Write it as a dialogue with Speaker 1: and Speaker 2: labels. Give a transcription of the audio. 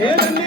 Speaker 1: ஏனெனில்